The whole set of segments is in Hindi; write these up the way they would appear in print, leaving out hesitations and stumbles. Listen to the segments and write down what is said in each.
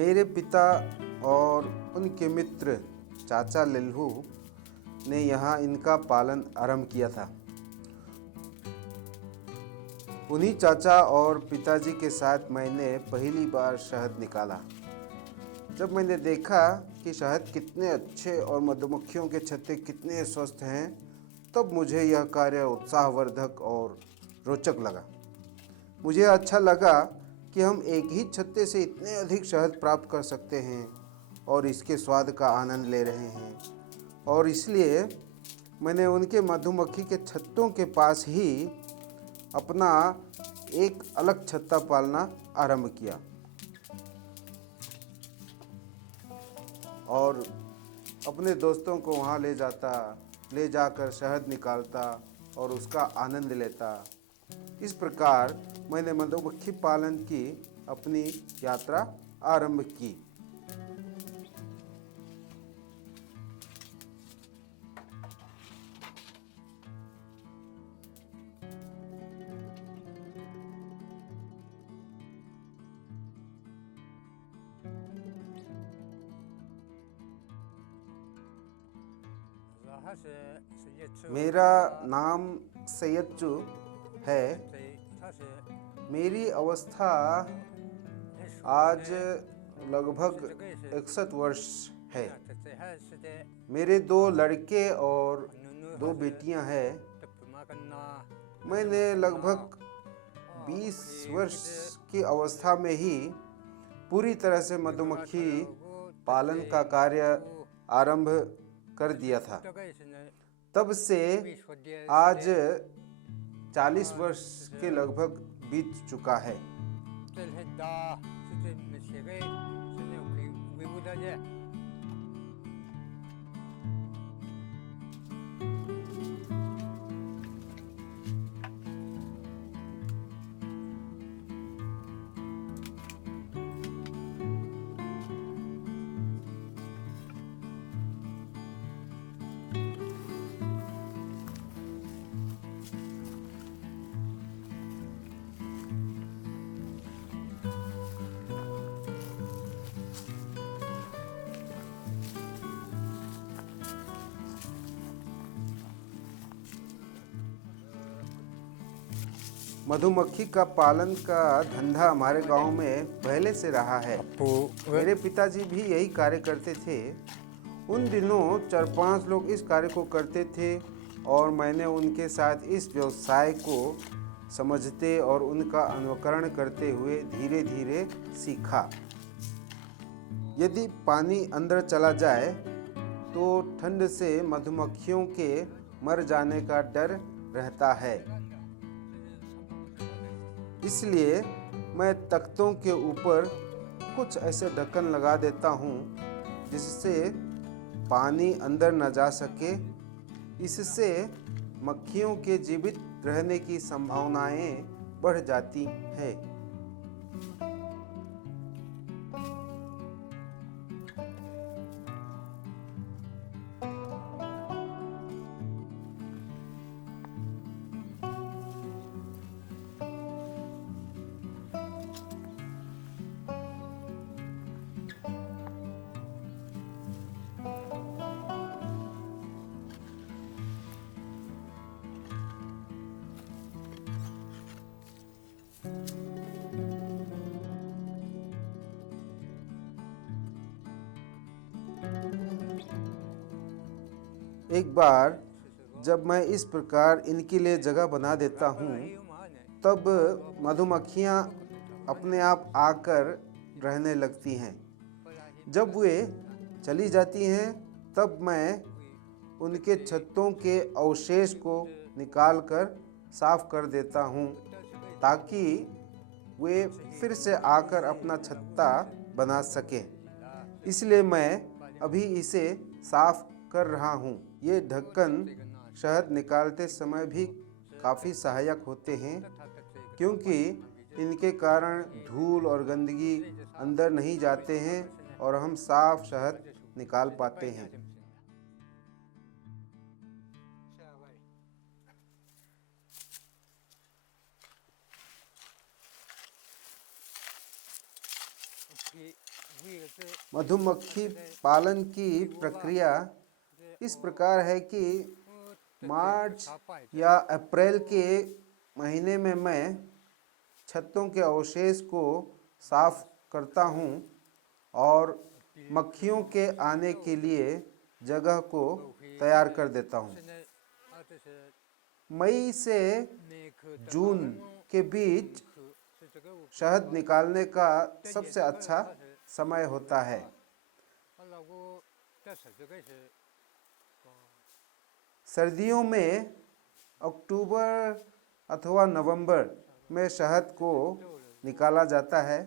मेरे पिता और उनके मित्र चाचा लिल्हू ने यहाँ इनका पालन आरंभ किया था। उन्हीं चाचा और पिताजी के साथ मैंने पहली बार शहद निकाला। जब मैंने देखा कि शहद कितने अच्छे और मधुमक्खियों के छत्ते कितने स्वस्थ हैं, तब मुझे यह कार्य उत्साहवर्धक और रोचक लगा। मुझे अच्छा लगा कि हम एक ही छत्ते से इतने अधिक शहद प्राप्त कर सकते हैं और इसके स्वाद का आनंद ले रहे हैं, और इसलिए मैंने उनके मधुमक्खी के छत्तों के पास ही अपना एक अलग छत्ता पालना आरंभ किया और अपने दोस्तों को वहाँ ले जाकर शहद निकालता और उसका आनंद लेता। इस प्रकार मैंने मधुमक्खी पालन की अपनी यात्रा आरंभ की। मेरा नाम सैयदचू है। मेरी अवस्था आज लगभग 61 वर्ष है। मेरे 2 लड़के और 2 बेटियां हैं। मैंने लगभग 20 वर्ष की अवस्था में ही पूरी तरह से मधुमक्खी पालन का कार्य आरंभ कर दिया था। तब से आज 40 वर्ष के लगभग बीत चुका है। मधुमक्खी का पालन का धंधा हमारे गांव में पहले से रहा है। मेरे पिताजी भी यही कार्य करते थे। उन दिनों 4-5 लोग इस कार्य को करते थे और मैंने उनके साथ इस व्यवसाय को समझते और उनका अनुकरण करते हुए धीरे धीरे सीखा। यदि पानी अंदर चला जाए तो ठंड से मधुमक्खियों के मर जाने का डर रहता है। इसलिए मैं तख्तों के ऊपर कुछ ऐसे ढक्कन लगा देता हूँ जिससे पानी अंदर न जा सके। इससे मक्खियों के जीवित रहने की संभावनाएं बढ़ जाती हैं। एक बार जब मैं इस प्रकार इनके लिए जगह बना देता हूँ, तब मधुमक्खियाँ अपने आप आकर रहने लगती हैं। जब वे चली जाती हैं, तब मैं उनके छत्तों के अवशेष को निकालकर साफ कर देता हूँ ताकि वे फिर से आकर अपना छत्ता बना सकें। इसलिए मैं अभी इसे साफ कर रहा हूँ। ये ढक्कन शहद निकालते समय भी काफ़ी सहायक होते हैं, क्योंकि इनके कारण धूल और गंदगी अंदर नहीं जाते हैं और हम साफ शहद निकाल पाते हैं। मधुमक्खी पालन की प्रक्रिया इस प्रकार है कि मार्च या अप्रैल के महीने में मैं छत्तों के अवशेष को साफ करता हूँ और मक्खियों के आने के लिए जगह को तैयार कर देता हूँ। मई से जून के बीच शहद निकालने का सबसे अच्छा समय होता है। सर्दियों में अक्टूबर अथवा नवंबर में शहद को निकाला जाता है।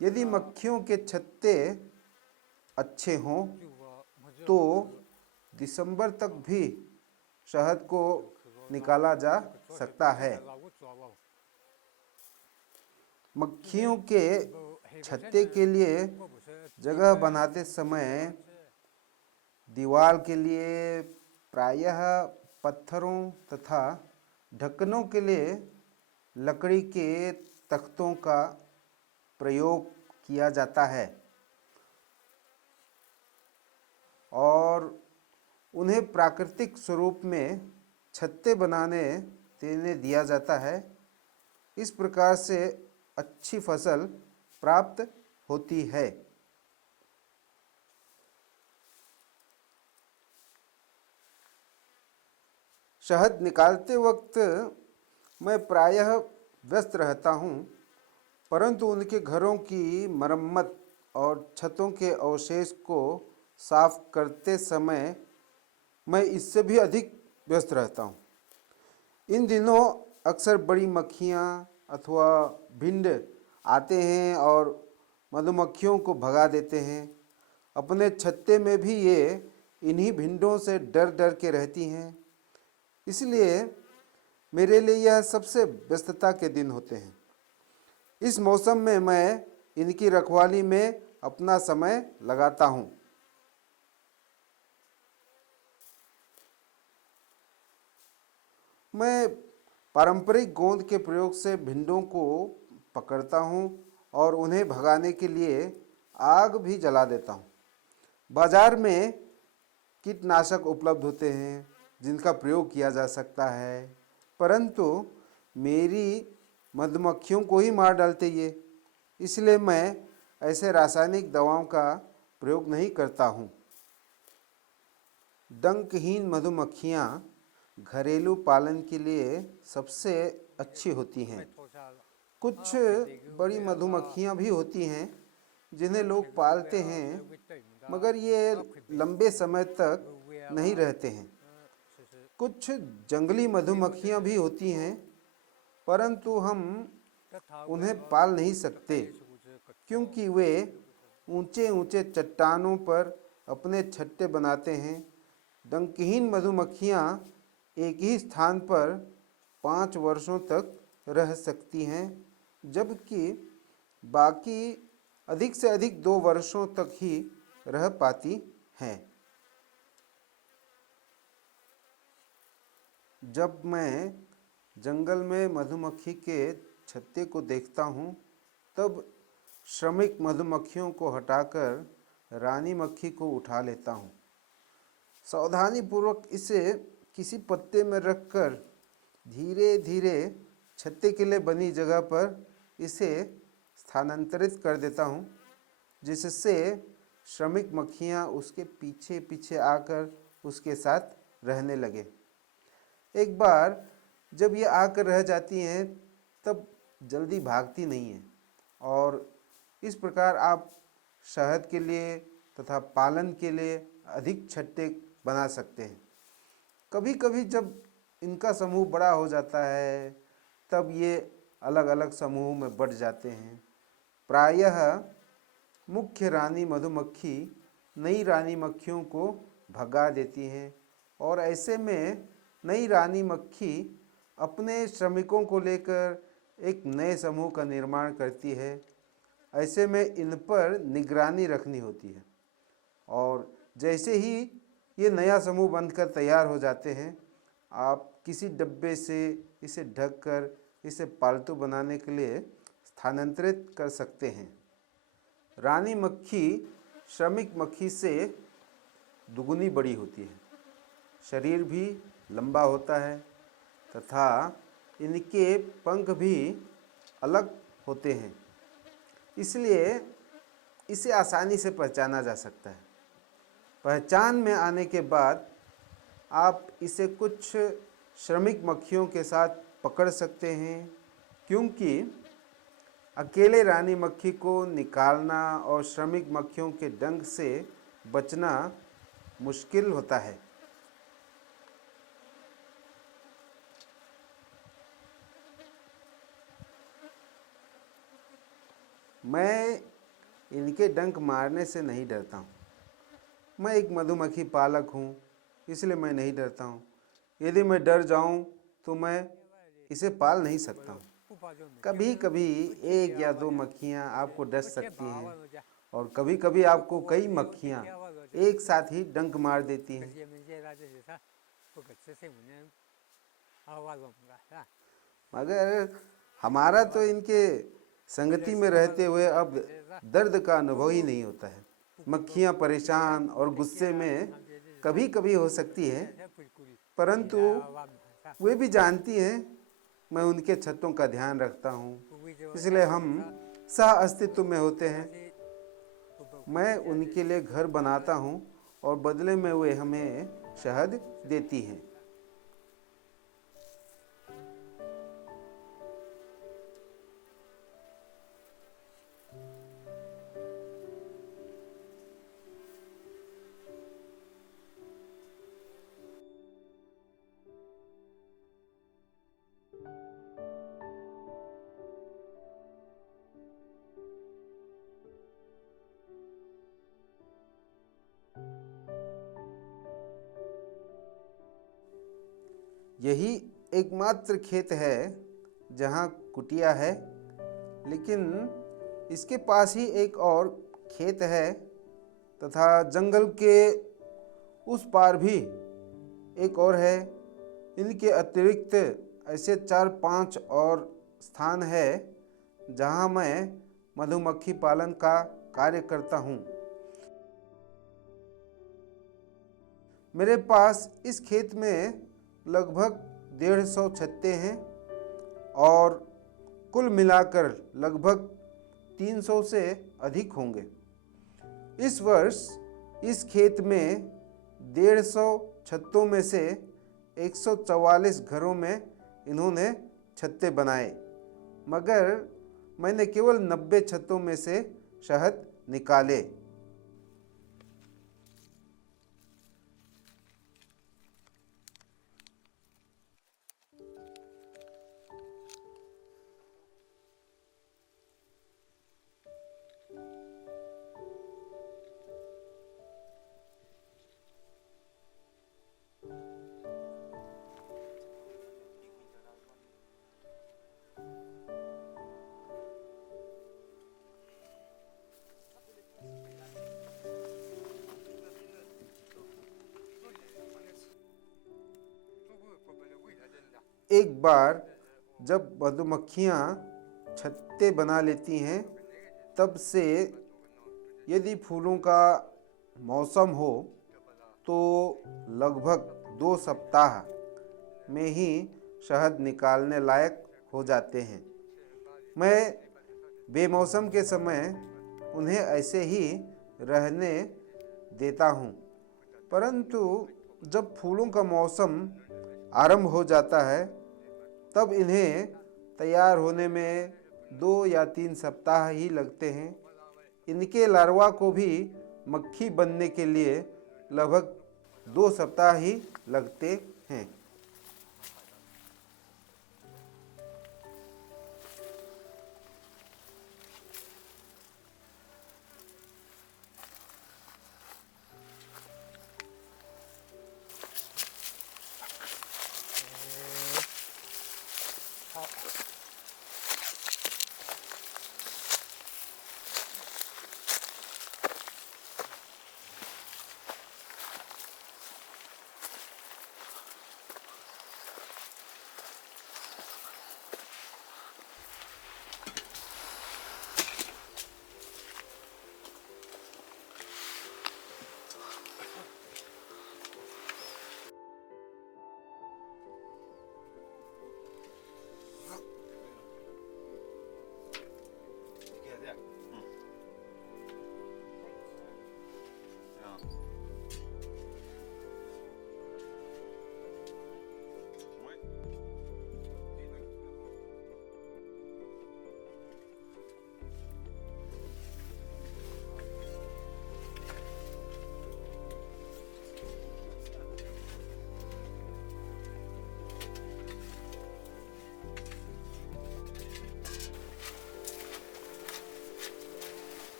यदि मक्खियों के छत्ते अच्छे हों तो दिसंबर तक भी शहद को निकाला जा सकता है। मक्खियों के छत्ते के लिए जगह बनाते समय दीवार के लिए प्रायः पत्थरों तथा ढक्कनों के लिए लकड़ी के तख्तों का प्रयोग किया जाता है और उन्हें प्राकृतिक स्वरूप में छत्ते बनाने देने दिया जाता है। इस प्रकार से अच्छी फसल प्राप्त होती है। शहद निकालते वक्त मैं प्रायः व्यस्त रहता हूँ, परंतु उनके घरों की मरम्मत और छतों के अवशेष को साफ करते समय मैं इससे भी अधिक व्यस्त रहता हूँ। इन दिनों अक्सर बड़ी मक्खियाँ अथवा भिंड आते हैं और मधुमक्खियों को भगा देते हैं। अपने छत्ते में भी ये इन्हीं भिंडों से डर डर के रहती हैं। इसलिए मेरे लिए यह सबसे व्यस्तता के दिन होते हैं। इस मौसम में मैं इनकी रखवाली में अपना समय लगाता हूँ। मैं पारंपरिक गोंद के प्रयोग से भिंडों को पकड़ता हूँ और उन्हें भगाने के लिए आग भी जला देता हूँ। बाजार में कीटनाशक उपलब्ध होते हैं जिनका प्रयोग किया जा सकता है, परंतु मेरी मधुमक्खियों को ही मार डालते ये, इसलिए मैं ऐसे रासायनिक दवाओं का प्रयोग नहीं करता हूँ। डंकहीन मधुमक्खियाँ घरेलू पालन के लिए सबसे अच्छी होती हैं। कुछ बड़ी मधुमक्खियाँ भी होती हैं जिन्हें लोग पालते हैं, मगर ये लंबे समय तक नहीं रहते हैं। कुछ जंगली मधुमक्खियाँ भी होती हैं, परंतु हम उन्हें पाल नहीं सकते क्योंकि वे ऊंचे ऊंचे चट्टानों पर अपने छत्ते बनाते हैं। डंकहीन मधुमक्खियाँ एक ही स्थान पर 5 वर्षों तक रह सकती हैं, जबकि बाकी अधिक से अधिक 2 वर्षों तक ही रह पाती हैं। जब मैं जंगल में मधुमक्खी के छत्ते को देखता हूँ, तब श्रमिक मधुमक्खियों को हटाकर रानी मक्खी को उठा लेता हूँ। सावधानीपूर्वक इसे किसी पत्ते में रखकर धीरे धीरे छत्ते के लिए बनी जगह पर इसे स्थानांतरित कर देता हूँ, जिससे श्रमिक मक्खियाँ उसके पीछे पीछे आकर उसके साथ रहने लगे। एक बार जब ये आकर रह जाती हैं तब जल्दी भागती नहीं हैं और इस प्रकार आप शहद के लिए तथा पालन के लिए अधिक छत्ते बना सकते हैं। कभी कभी जब इनका समूह बड़ा हो जाता है तब ये अलग अलग समूह में बढ़ जाते हैं। प्रायः मुख्य रानी मधुमक्खी नई रानी मक्खियों को भगा देती हैं और ऐसे में नई रानी मक्खी अपने श्रमिकों को लेकर एक नए समूह का निर्माण करती है। ऐसे में इन पर निगरानी रखनी होती है और जैसे ही ये नया समूह बनकर तैयार हो जाते हैं, आप किसी डब्बे से इसे ढककर इसे पालतू बनाने के लिए स्थानांतरित कर सकते हैं। रानी मक्खी श्रमिक मक्खी से दुगुनी बड़ी होती है, शरीर भी लंबा होता है तथा इनके पंख भी अलग होते हैं, इसलिए इसे आसानी से पहचाना जा सकता है। पहचान में आने के बाद आप इसे कुछ श्रमिक मक्खियों के साथ पकड़ सकते हैं, क्योंकि अकेले रानी मक्खी को निकालना और श्रमिक मक्खियों के डंक से बचना मुश्किल होता है। मैं इनके डंक मारने से नहीं डरता हूँ। मैं एक मधुमक्खी पालक हूँ, इसलिए मैं नहीं डरता हूँ। यदि मैं डर जाऊँ तो मैं इसे पाल नहीं सकता हूँ। कभी कभी एक या दो मक्खियाँ आपको डस सकती हैं और कभी कभी आपको कई मक्खियाँ एक साथ ही डंक मार देती हैं। मगर हमारा तो इनके संगति में रहते हुए अब दर्द का अनुभव ही नहीं होता है। मक्खियाँ परेशान और गुस्से में कभी कभी हो सकती हैं, परंतु वे भी जानती हैं मैं उनके छत्तों का ध्यान रखता हूँ, इसलिए हम सह अस्तित्व में होते हैं। मैं उनके लिए घर बनाता हूँ और बदले में वे हमें शहद देती हैं। यही एकमात्र खेत है जहाँ कुटिया है, लेकिन इसके पास ही एक और खेत है तथा जंगल के उस पार भी एक और है। इनके अतिरिक्त ऐसे 4-5 और स्थान है जहाँ मैं मधुमक्खी पालन का कार्य करता हूँ। मेरे पास इस खेत में लगभग 150 छत्ते हैं और कुल मिलाकर लगभग 300 से अधिक होंगे। इस वर्ष इस खेत में 150 छत्तों में से 144 घरों में इन्होंने छत्ते बनाए, मगर मैंने केवल 90 छत्तों में से शहद निकाले। एक बार जब मधुमक्खियाँ छत्ते बना लेती हैं, तब से यदि फूलों का मौसम हो तो लगभग 2 सप्ताह में ही शहद निकालने लायक हो जाते हैं। मैं बेमौसम के समय उन्हें ऐसे ही रहने देता हूँ, परंतु जब फूलों का मौसम आरंभ हो जाता है तब इन्हें तैयार होने में 2 या 3 सप्ताह ही लगते हैं। इनके लार्वा को भी मक्खी बनने के लिए लगभग 2 सप्ताह ही लगते हैं।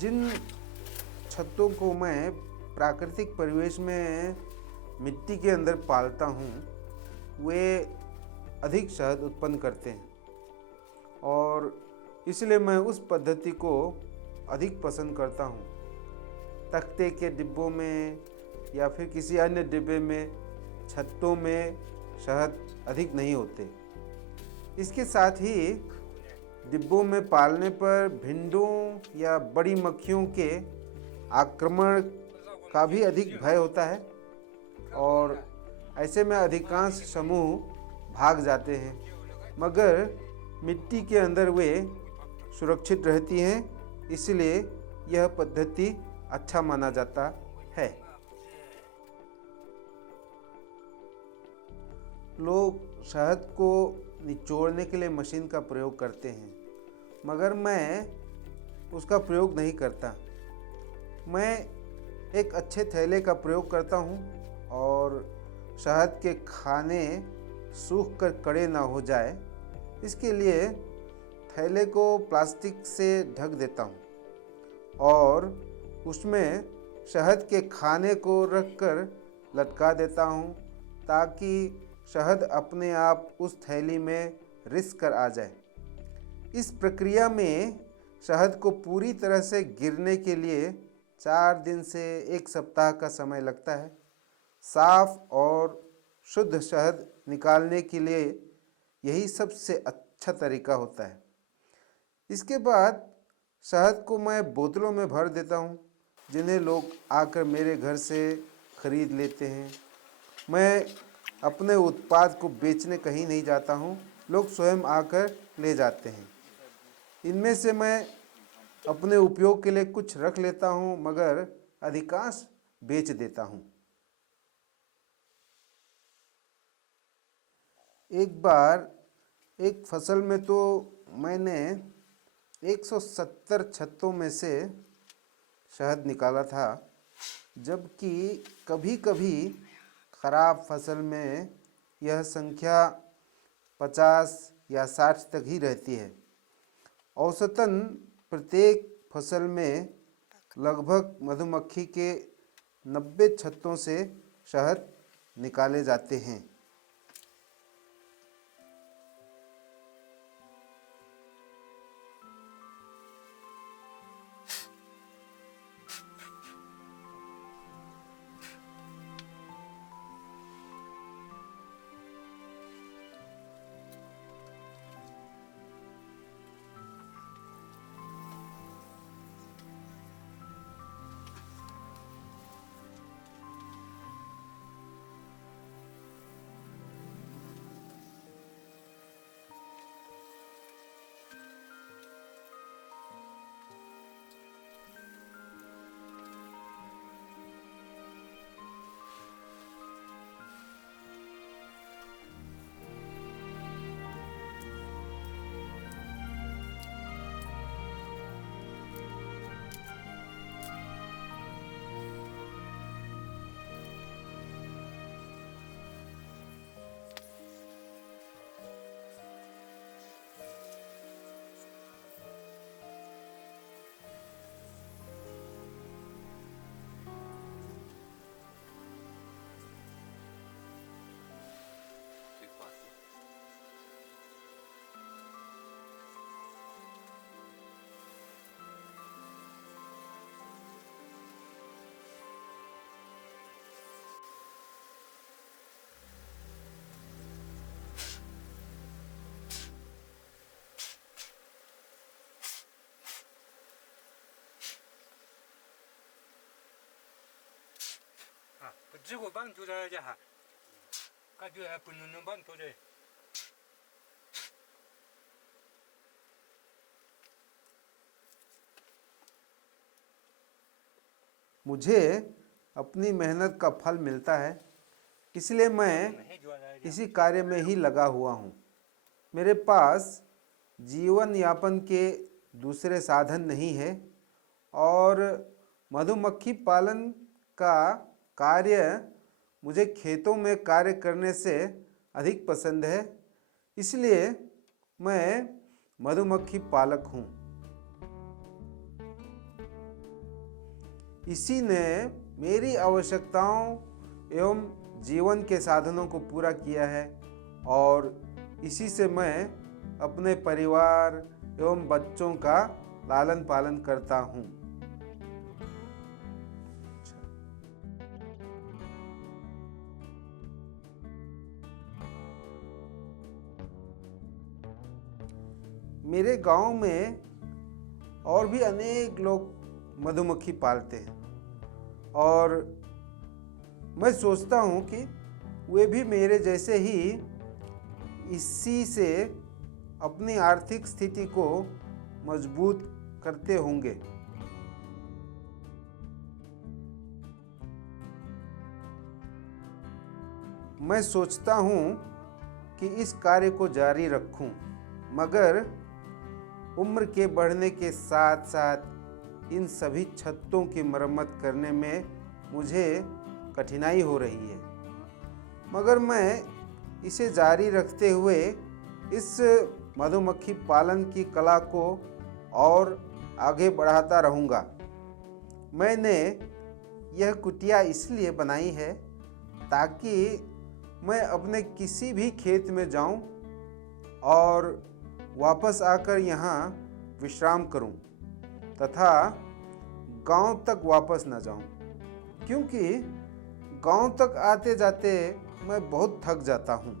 जिन छत्तों को मैं प्राकृतिक परिवेश में मिट्टी के अंदर पालता हूँ वे अधिक शहद उत्पन्न करते हैं और इसलिए मैं उस पद्धति को अधिक पसंद करता हूँ। तख्ते के डिब्बों में या फिर किसी अन्य डिब्बे में छत्तों में शहद अधिक नहीं होते। इसके साथ ही डिब्बों में पालने पर भिंडों या बड़ी मक्खियों के आक्रमण का भी अधिक भय होता है और ऐसे में अधिकांश समूह भाग जाते हैं, मगर मिट्टी के अंदर वे सुरक्षित रहती हैं, इसलिए यह पद्धति अच्छा माना जाता है। लोग शहद को निचोड़ने के लिए मशीन का प्रयोग करते हैं, मगर मैं उसका प्रयोग नहीं करता। मैं एक अच्छे थैले का प्रयोग करता हूँ और शहद के खाने सूख कर कड़े ना हो जाए, इसके लिए थैले को प्लास्टिक से ढक देता हूँ और उसमें शहद के खाने को रखकर लटका देता हूँ ताकि शहद अपने आप उस थैली में रिस कर आ जाए। इस प्रक्रिया में शहद को पूरी तरह से गिरने के लिए 4 दिन से 1 सप्ताह का समय लगता है। साफ और शुद्ध शहद निकालने के लिए यही सबसे अच्छा तरीका होता है। इसके बाद शहद को मैं बोतलों में भर देता हूँ, जिन्हें लोग आकर मेरे घर से खरीद लेते हैं। मैं अपने उत्पाद को बेचने कहीं नहीं जाता हूँ, लोग स्वयं आकर ले जाते हैं। इनमें से मैं अपने उपयोग के लिए कुछ रख लेता हूँ, मगर अधिकांश बेच देता हूँ। एक बार एक फसल में तो मैंने 170 छत्तों में से शहद निकाला था, जबकि कभी-कभी खराब फसल में यह संख्या 50 या 60 तक ही रहती है। औसतन प्रत्येक फसल में लगभग मधुमक्खी के 90 छत्तों से शहद निकाले जाते हैं। 지구 반 조자야 하. 가져야 분는 반 조자. मुझे अपनी मेहनत का फल मिलता है, इसलिए मैं इसी कार्य में ही लगा हुआ हूँ। मेरे पास जीवन यापन के दूसरे साधन नहीं है और मधुमक्खी पालन का कार्य मुझे खेतों में कार्य करने से अधिक पसंद है, इसलिए मैं मधुमक्खी पालक हूँ। इसी ने मेरी आवश्यकताओं एवं जीवन के साधनों को पूरा किया है और इसी से मैं अपने परिवार एवं बच्चों का लालन पालन करता हूँ। मेरे गांव में और भी अनेक लोग मधुमक्खी पालते हैं और मैं सोचता हूँ कि वे भी मेरे जैसे ही इसी से अपनी आर्थिक स्थिति को मजबूत करते होंगे। मैं सोचता हूँ कि इस कार्य को जारी रखूं, मगर उम्र के बढ़ने के साथ साथ इन सभी छतों की मरम्मत करने में मुझे कठिनाई हो रही है। मगर मैं इसे जारी रखते हुए इस मधुमक्खी पालन की कला को और आगे बढ़ाता रहूँगा। मैंने यह कुटिया इसलिए बनाई है ताकि मैं अपने किसी भी खेत में जाऊं और वापस आकर यहाँ विश्राम करूं तथा गांव तक वापस न जाऊं, क्योंकि गांव तक आते जाते मैं बहुत थक जाता हूं।